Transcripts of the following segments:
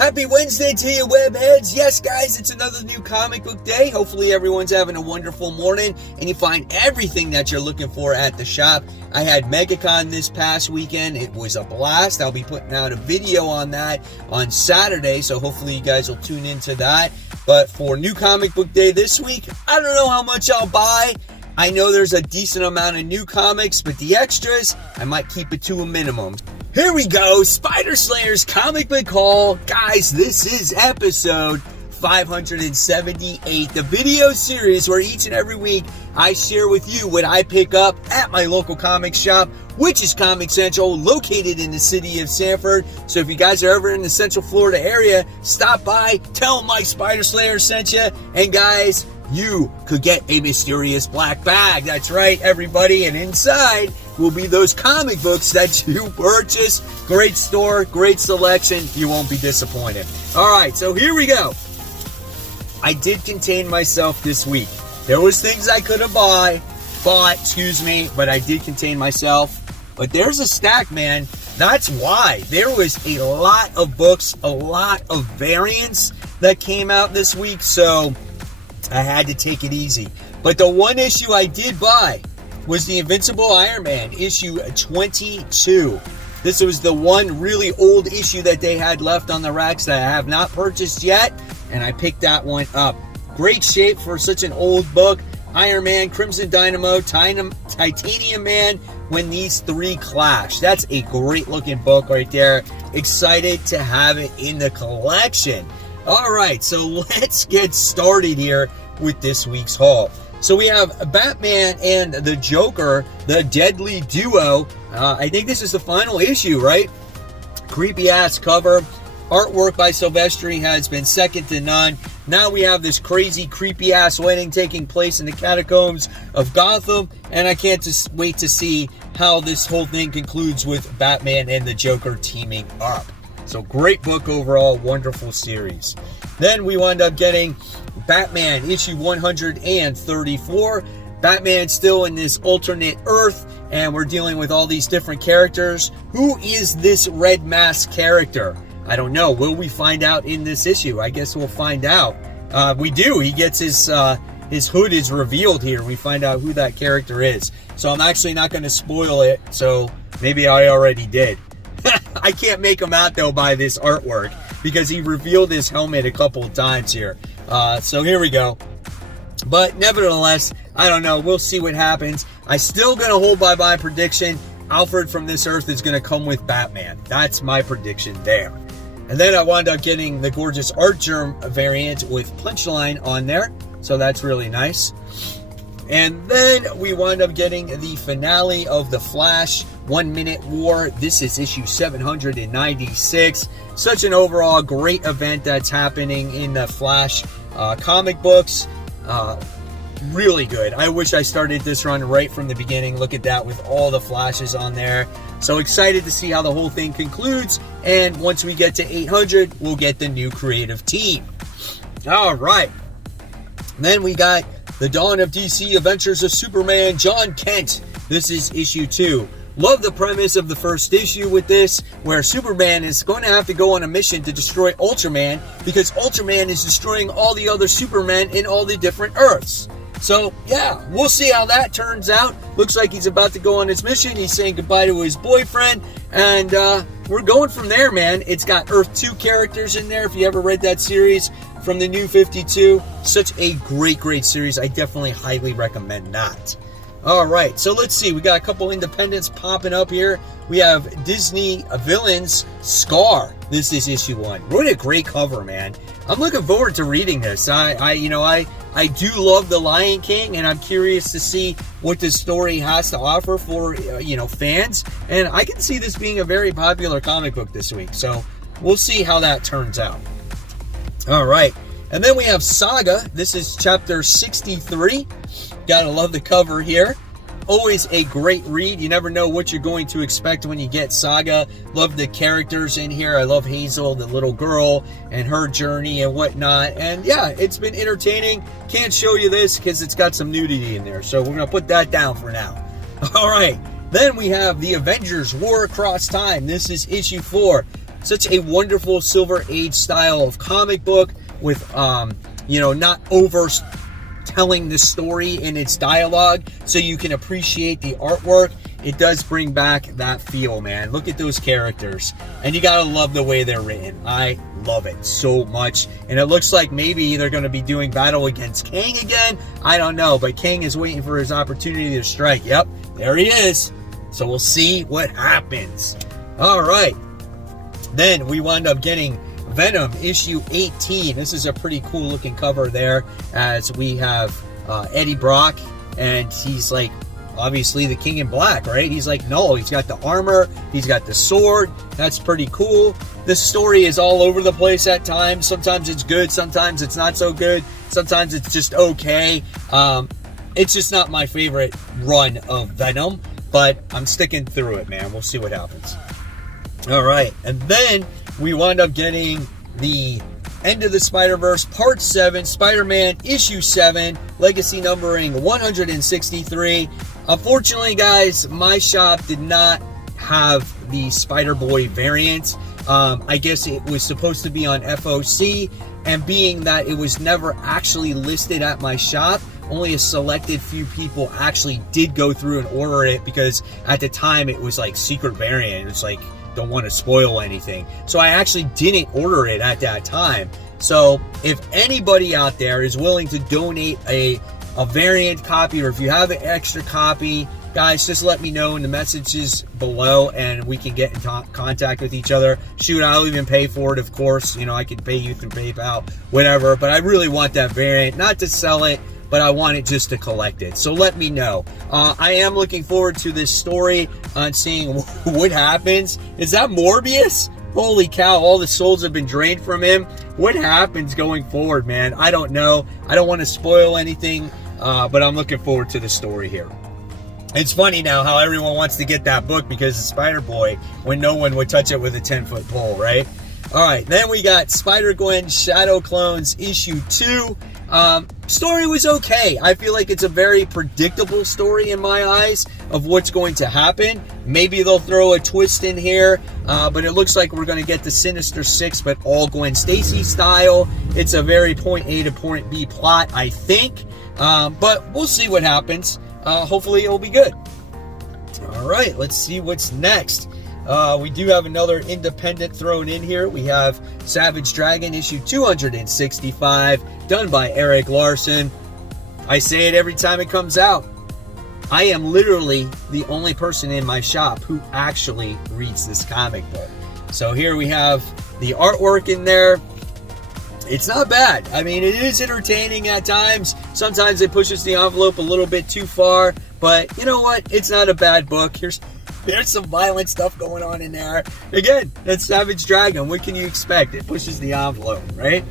Happy Wednesday to you, webheads. Yes, guys, it's another new comic book day. Hopefully everyone's having a wonderful morning and you find everything that you're looking for at the shop. I had MegaCon this past weekend. It was a blast. I'll be putting out a video on that on Saturday, so hopefully you guys will tune into that. But for new comic book day this week, I don't know how much I'll buy. I know there's a decent amount of new comics, but the extras, I might keep it to a minimum. Here we go, Spider Slayer's Comic Book Haul. Guys, this is episode 578, the video series where each and every week I share with you what I pick up at my local comic shop, which is Comic Central, located in the city of Sanford. So if you guys are ever in the Central Florida area, stop by, tell them Mike Spider Slayer sent you, and guys, you could get a mysterious black bag. That's right, everybody, and inside will be those comic books that you purchase. Great store, great selection. You won't be disappointed. All right, so here we go. I did contain myself this week. There was things I could have bought, but I did contain myself. But there's a stack, man. That's why. There was a lot of books, a lot of variants that came out this week, so I had to take it easy. But the one issue I did buy was the Invincible Iron Man, issue 22. This was the one really old issue that they had left on the racks that I have not purchased yet, and I picked that one up. Great shape for such an old book. Iron Man, Crimson Dynamo, Titanium Man, when these three clash. That's a great looking book right there. Excited to have it in the collection. All right, so let's get started here with this week's haul. So we have Batman and the Joker, the Deadly Duo. I think this is the final issue, right? Creepy ass cover. Artwork by Silvestri has been second to none. Now we have this crazy, creepy ass wedding taking place in the catacombs of Gotham, and I can't just wait to see how this whole thing concludes with Batman and the Joker teaming up. So great book overall, wonderful series. Then we wound up getting Batman issue 134. Batman still in this alternate Earth, and we're dealing with all these different characters. Who is this Red Mask character? I don't know. Will we find out in this issue? I guess we'll find out. We do. He gets his hood is revealed here. We find out who that character is. So I'm actually not going to spoil it. So maybe I already did. I can't make him out though by this artwork because he revealed his helmet a couple of times here. So here we go. But nevertheless, I don't know. We'll see what happens. I'm still going to hold by my prediction. Alfred from this Earth is going to come with Batman. That's my prediction there. And then I wound up getting the gorgeous Art Germ variant with Punchline on there. So that's really nice. And then we wound up getting the finale of The Flash 1 Minute War. This is issue 796. Such an overall great event that's happening in the Flash comic books. Really good. I wish I started this run right from the beginning. Look at that with all the flashes on there. So excited to see how the whole thing concludes. And once we get to 800, we'll get the new creative team. All right. Then we got The Dawn of DC Adventures of Superman, John Kent. This is issue 2. Love the premise of the first issue with this, where Superman is going to have to go on a mission to destroy Ultraman because Ultraman is destroying all the other Supermen in all the different Earths. So, yeah, we'll see how that turns out. Looks like he's about to go on his mission. He's saying goodbye to his boyfriend, and we're going from there, man. It's got Earth 2 characters in there, if you ever read that series from the New 52. Such a great series. I definitely highly recommend that. All right, so let's see. We got a couple independents popping up here. We have Disney Villains Scar. This is issue 1. What a great cover, man. I'm looking forward to reading this. I do love The Lion King, and I'm curious to see what this story has to offer for, fans. And I can see this being a very popular comic book this week. So we'll see how that turns out. All right. And then we have Saga. This is chapter 63. Gotta love the cover here. Always a great read. You never know what you're going to expect when you get Saga. Love the characters in here. I love Hazel, the little girl, and her journey and whatnot. And yeah, it's been entertaining. Can't show you this because it's got some nudity in there. So we're going to put that down for now. All right. Then we have the Avengers War Across Time. This is issue 4. such a wonderful Silver Age style of comic book with, not over telling the story in its dialogue, so you can appreciate the artwork. It does bring back that feel, man. Look at those characters, and you gotta love the way they're written. I love it so much, and it looks like maybe they're going to be doing battle against King again. I don't know, but King is waiting for his opportunity to strike. Yep, there he is. So we'll see what happens. All right, then we wound up getting Venom issue 18. This is a pretty cool looking cover there, as we have Eddie Brock, and he's like obviously the King in Black, right? He's like, no, he's got the armor, he's got the sword. That's pretty cool. This story is all over the place at times. Sometimes it's good, sometimes it's not so good, sometimes it's just okay. It's just not my favorite run of Venom, but I'm sticking through it, man. We'll see what happens. All right, and then we wound up getting the End of the Spider-Verse Part 7, Spider-Man Issue 7, Legacy numbering 163. Unfortunately, guys, my shop did not have the Spider-Boy variant. I guess it was supposed to be on FOC, and being that it was never actually listed at my shop, only a selected few people actually did go through and order it, because at the time it was like secret variant. It's like, don't want to spoil anything. So I actually didn't order it at that time. So if anybody out there is willing to donate a variant copy, or if you have an extra copy, guys, just let me know in the messages below, and we can get in contact with each other. Shoot, I'll even pay for it, of course. I can pay you through PayPal, whatever. But I really want that variant, not to sell it, but I want it just to collect it. So let me know. I am looking forward to this story on seeing what happens. Is that Morbius? Holy cow, all the souls have been drained from him. What happens going forward, man? I don't know. I don't want to spoil anything, but I'm looking forward to the story here. It's funny now how everyone wants to get that book because of Spider-Boy, when no one would touch it with a 10-foot pole, right? All right, then we got Spider-Gwen Shadow Clones Issue 2. Story was okay. I feel like it's a very predictable story in my eyes of what's going to happen. Maybe they'll throw a twist in here, but it looks like we're going to get the Sinister Six, but all Gwen Stacy style. It's a very point A to point B plot, I think, but we'll see what happens. Hopefully it'll be good. All right, let's see what's next. We do have another independent thrown in here. We have Savage Dragon issue 265, done by Eric Larson. I say it every time it comes out. I am literally the only person in my shop who actually reads this comic book. So here we have the artwork in there. It's not bad. I mean, it is entertaining at times. Sometimes it pushes the envelope a little bit too far, but you know what? It's not a bad book. There's some violent stuff going on in there. Again, that's Savage Dragon. What can you expect? It pushes the envelope, right?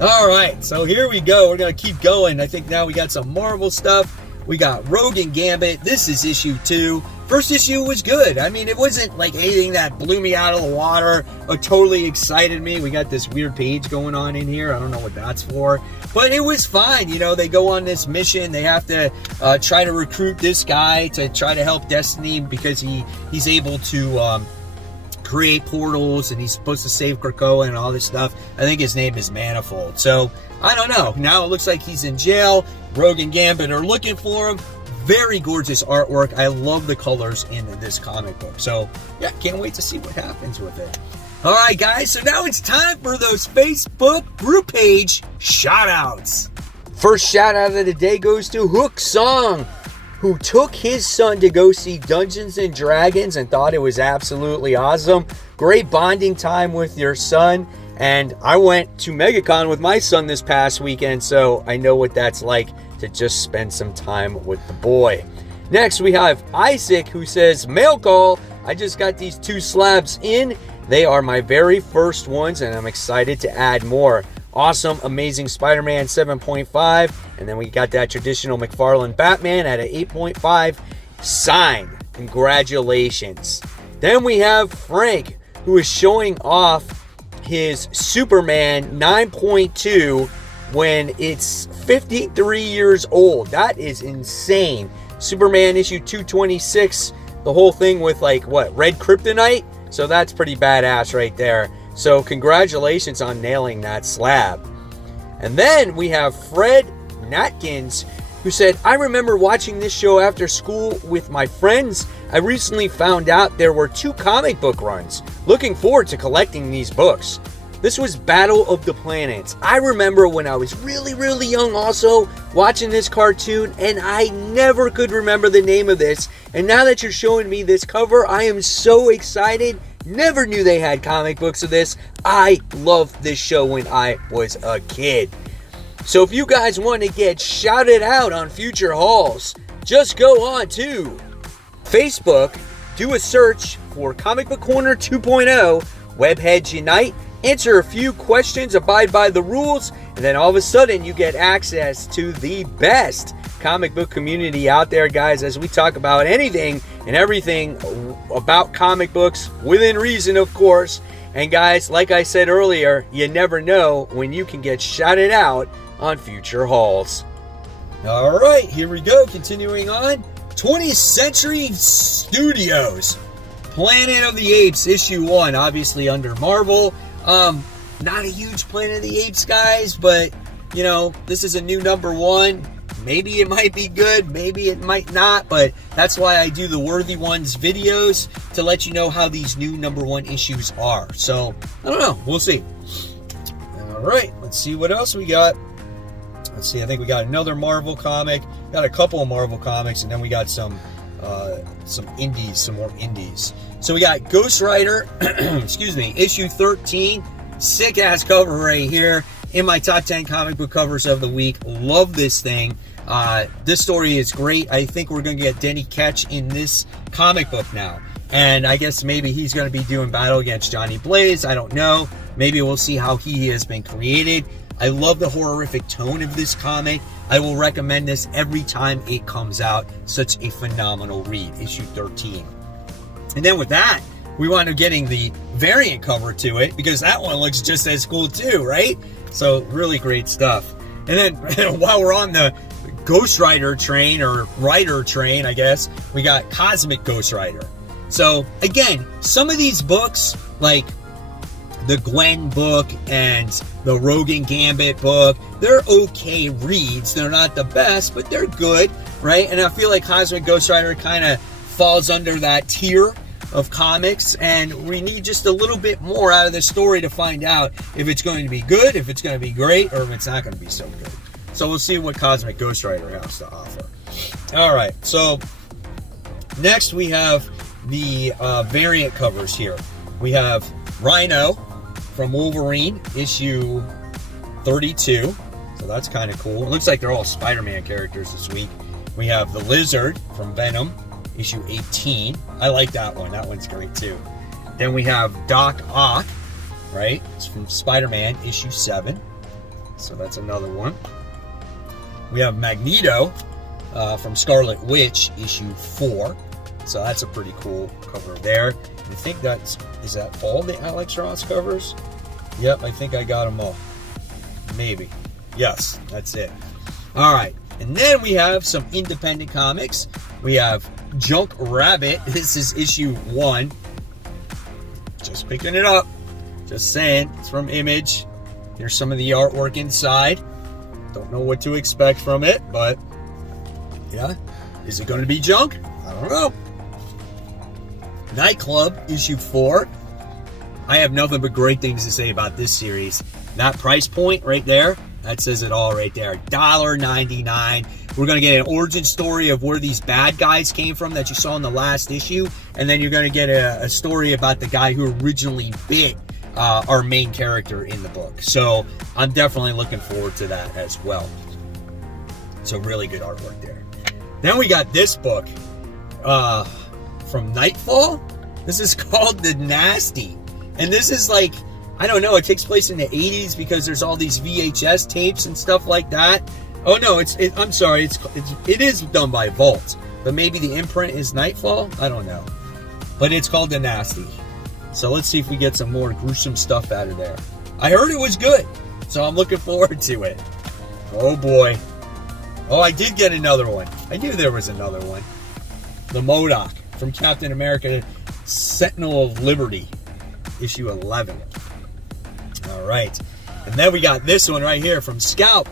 All right, so here we go. We're going to keep going. I think now we got some Marvel stuff. We got Rogue and Gambit. This is issue 2. First issue was good. I mean, it wasn't like anything that blew me out of the water or totally excited me. We got this weird page going on in here. I don't know what that's for. But it was fine. They go on this mission. They have to try to recruit this guy to try to help Destiny because he's able to create portals, and he's supposed to save Krakoa and all this stuff. I think his name is Manifold. So, I don't know. Now it looks like he's in jail. Rogue and Gambit are looking for him. Very gorgeous artwork. I love the colors in this comic book. So, yeah, can't wait to see what happens with it. All right, guys, so now it's time for those Facebook group page shout-outs. First shout-out of the day goes to Hook Song, who took his son to go see Dungeons & Dragons and thought it was absolutely awesome. Great bonding time with your son. And I went to MegaCon with my son this past weekend, so I know what that's like to just spend some time with the boy. Next, we have Isaac, who says, mail call. I just got these 2 slabs in. They are my very first ones, and I'm excited to add more. Awesome, Amazing Spider-Man 7.5. And then we got that traditional McFarlane Batman at an 8.5. Signed. Congratulations. Then we have Frank, who is showing off his Superman 9.2 when it's 53 years old. That is insane. Superman issue 226, the whole thing with red kryptonite. So that's pretty badass right there. So congratulations on nailing that slab. And then we have Fred Natkins, who said, I remember watching this show after school with my friends. I recently found out there were 2 comic book runs. Looking forward to collecting these books. This was Battle of the Planets. I remember when I was really young also watching this cartoon, and I never could remember the name of this. And now that you're showing me this cover, I am so excited. Never knew they had comic books of this. I loved this show when I was a kid. So if you guys want to get shouted out on future hauls, just go on to Facebook, do a search for Comic Book Corner 2.0, Webheads Unite, answer a few questions, abide by the rules, and then all of a sudden you get access to the best comic book community out there, guys, as we talk about anything and everything about comic books, within reason, of course. And guys, like I said earlier, you never know when you can get shouted out on future hauls. All right, here we go. Continuing on, 20th Century Studios, Planet of the Apes, issue 1, obviously under Marvel. Not a huge Planet of the Apes, guys, but, you know, this is a new number 1. Maybe it might be good, maybe it might not, but that's why I do the Worthy Ones videos, to let you know how these new number 1 issues are. So, I don't know, we'll see. All right, let's see what else we got. Let's see, I think we got another Marvel comic, got a couple of Marvel comics, and then we got some indies, some more indies. So we got Ghost Rider, excuse me, issue 13, sick ass cover right here, in my top 10 comic book covers of the week. Love this thing. This story is great. I think we're going to get Denny Ketch in this comic book now. And I guess maybe he's going to be doing battle against Johnny Blaze. I don't know. Maybe we'll see how he has been created. I love the horrific tone of this comic. I will recommend this every time it comes out. Such a phenomenal read, issue 13. And then with that, we wound up getting the variant cover to it, because that one looks just as cool too, right? So really great stuff. And then while we're on the Ghost Rider train, or Rider train, I guess, we got Cosmic Ghost Rider. So again, some of these books, like the Gwen book and the Rogan Gambit book, they're okay reads. They're not the best, but they're good, right? And I feel like Cosmic Ghost Rider kind of falls under that tier of comics, and we need just a little bit more out of the story to find out if it's going to be good, if it's going to be great, or if it's not going to be so good. So we'll see what Cosmic Ghost Rider has to offer. All right, so next we have the variant covers here. We have Rhino from Wolverine, issue 32. So that's kind of cool. It looks like they're all Spider-Man characters this week. We have the Lizard from Venom, issue 18. I like that one. That one's great too. Then we have Doc Ock, right? It's from Spider-Man, issue 7. So that's another one. We have Magneto from Scarlet Witch, issue 4. So that's a pretty cool cover there. I think is that all the Alex Ross covers? Yep, I think I got them all. Maybe. Yes, that's it. All right. And then we have some independent comics. We have Junk Rabbit. This is issue 1. Just picking it up. Just saying. It's from Image. Here's some of the artwork inside. Don't know what to expect from it, but yeah. Is it going to be junk? I don't know. Nightclub, issue 4. I have nothing but great things to say about this series. That price point right there, that says it all right there. $1.99. We're going to get an origin story of where these bad guys came from that you saw in the last issue. And then you're going to get a story about the guy who originally bit our main character in the book. So I'm definitely looking forward to that as well. So really good artwork there. Then we got this book from Nightfall. This is called The Nasty. And this is like, I don't know, it takes place in the 80s because there's all these VHS tapes and stuff like that. Oh no, I'm sorry, it is done by Vault, but maybe the imprint is Nightfall? I don't know. But it's called The Nasty. So let's see if we get some more gruesome stuff out of there. I heard it was good, so I'm looking forward to it. Oh boy. Oh, I did get another one. I knew there was another one. The MODOK from Captain America Sentinel of Liberty, issue 11. All right. And then we got this one right here from Scout.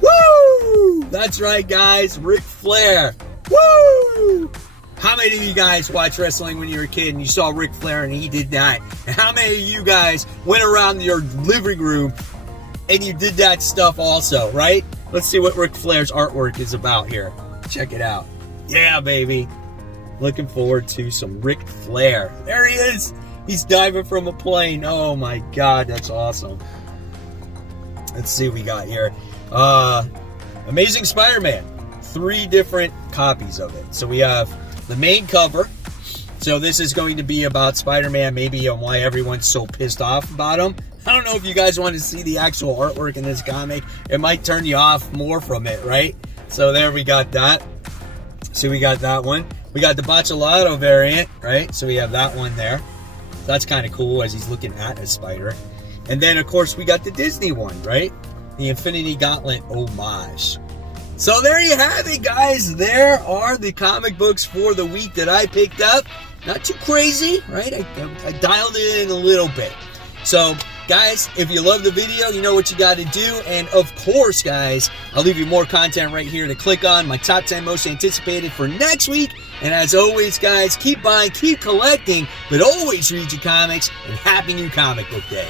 Woo! That's right, guys. Ric Flair. Woo! How many of you guys watched wrestling when you were a kid and you saw Ric Flair and he did that? And how many of you guys went around your living room and you did that stuff also, right? Let's see what Ric Flair's artwork is about here. Check it out. Yeah, baby. Looking forward to some Ric Flair. There he is. He's diving from a plane. Oh my God, that's awesome. Let's see what we got here. Amazing Spider-Man. 3 different copies of it. So we have the main cover. So this is going to be about Spider-Man, maybe on why everyone's so pissed off about him. I don't know if you guys want to see the actual artwork in this comic. It might turn you off more from it, right? So there we got that. So we got that one. We got the Botcholato variant, right? So we have that one there. That's kind of cool as he's looking at a spider. And then, of course, we got the Disney one, right? The Infinity Gauntlet homage. So there you have it, guys. There are the comic books for the week that I picked up. Not too crazy, right? I dialed it in a little bit. So, guys, if you love the video, you know what you got to do. And, of course, guys, I'll leave you more content right here to click on. My top 10 most anticipated for next week. And as always, guys, keep buying, keep collecting, but always read your comics. And happy new comic book day.